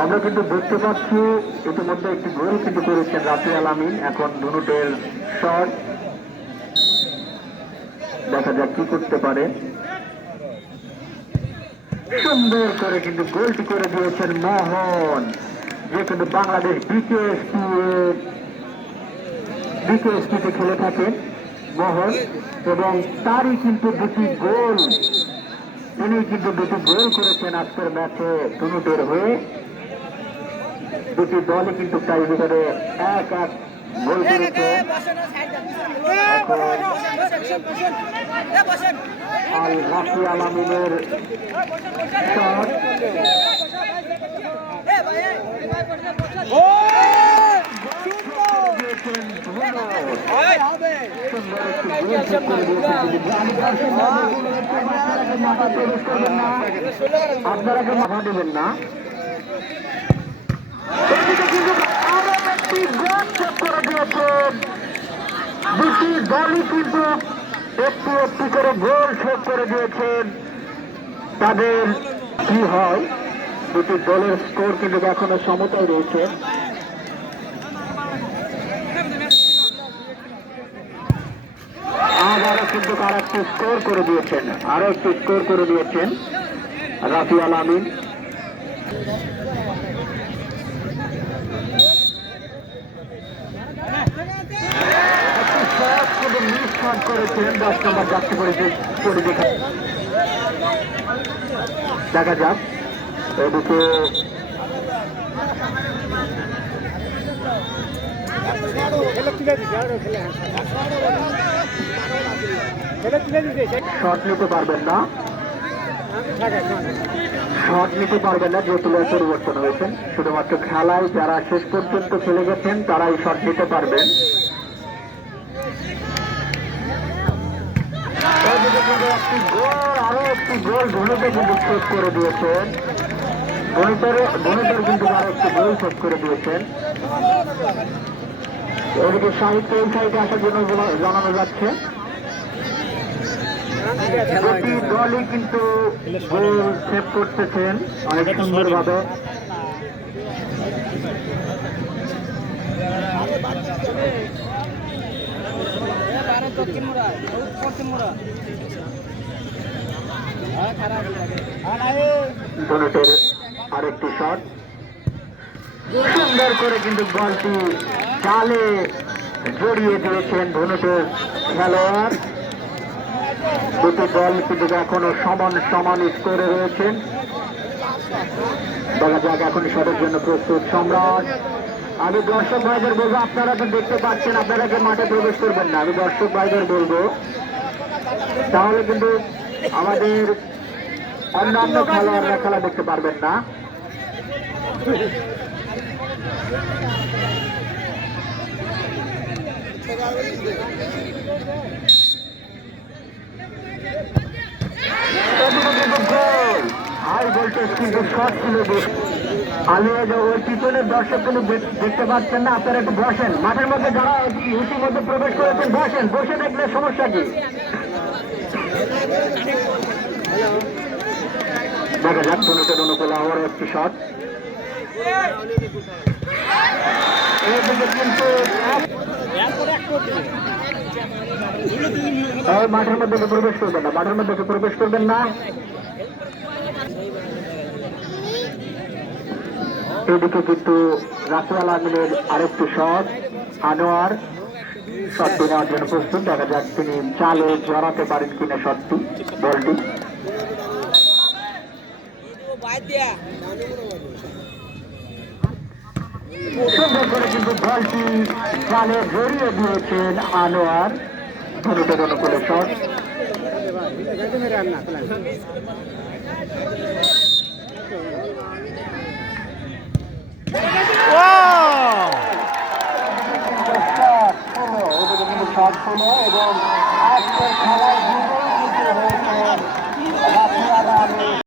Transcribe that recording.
আমরা কিন্তু দেখতে পাচ্ছি ইতিমধ্যে একটি গোল কিন্তু করেছেন রাফিয়াল আমিন। এখন ধনুটের শট, দেখা যাক কি করতে পারে। সুন্দর করে কিন্তু গোলটি করে দিয়েছেন মোহন, যে কিন্তু বাংলাদেশ বিকেএসপিতে খেলে থাকেন মোহন, এবং তারই কিন্তু দুটি গোল, তিনি কিন্তু দুটি গোল করেছেন আজকের ম্যাচে ধনুটের হয়ে। দুটি দলই কিন্তু তাই ভিতরে এক এক গোল করেছে। আল রাফিয়াল আমিনের শট, আপনারা কেউ মাথা দেবেন না। আরো একটি গোল চেক করে দিয়েছেন, দুটি দলই কিন্তু একটি একটি করে গোল চেক করে দিয়েছেন। তাদের কি হয়, দুটি দলের স্কোর কিন্তু এখনো সমতায় রয়েছে। আবারও কিন্তু আর একটি স্কোর করে দিয়েছেন, আরো একটি স্কোর করে দিয়েছেন রাফিয়াল আমিন। করেছেন 10 নম্বর যাত্রী করে দেখা যাক। এদিকে শট নিতে পারবেন না, যেহেতু পরিবর্তন হয়েছেন। শুধুমাত্র খেলায় যারা শেষ পর্যন্ত খেলে গেছেন তারাই শট নিতে পারবেন। আরো একটি গোল ধনুতে কিন্তু শেষ করে দিয়েছেন, ধনুতের কিন্তু আরো একটি গোল শেষ করে দিয়েছেন। এদিকে সাহিত্য এই সাইডে আসার জন্য জানানো যাচ্ছে। দুটি দলই কিন্তু গোল সেভ করতেছেন অনেক সুন্দর ভাবে। ধনুটের আরেকটি শট, সুন্দর করে কিন্তু বলটি জালে জড়িয়ে দিয়েছেন ধনুটের খেলোয়াড়। দুটি দল কিন্তু এখনো সমান সমান স্কোরে রয়েছেন। দেখা যাক এখন শটের জন্য প্রস্তুত সম্রাট। আমি দর্শক ভাইদের বলবো, আপনারা তো দেখতে পাচ্ছেন, আপনারা কি মাঠে প্রবেশ করবেন না। আমি দর্শক ভাইদের বলবো, তাহলে কিন্তু আমাদের অন্যান্য খেলোয়াড়রা খেলা দেখতে পারবেন না। হাই ভোল্টেজ কিন্তু শট ছিল। আমি ওই পিছনের দর্শক কিন্তু দেখতে পাচ্ছেন না, আপনারা একটু বসেন। মাঠের মধ্যে যারা ইতিমধ্যে প্রবেশ করেছেন বসেন, বসে দেখলে সমস্যা কি। দেখা যাক ধনুটের অনুকূলে আবার একটি শট। এদিকে কিন্তু মাঠের মধ্যে প্রবেশ করবেন না, মাঠের মধ্যে প্রবেশ করবেন না। এদিকে কিন্তু রাফিয়াল আমিনের আরেকটি শট, আনোয়ার শটটি নেওয়ার জন্য প্রস্তুত। দেখা যাক তিনি চালে জড়াতে পারেন কিনা শটটি, বলটি। সুন্দর করে কিন্তু বলটি চালে জড়িয়ে দিয়েছেন আনোয়ার, ধনুটের অনুকূলে শট।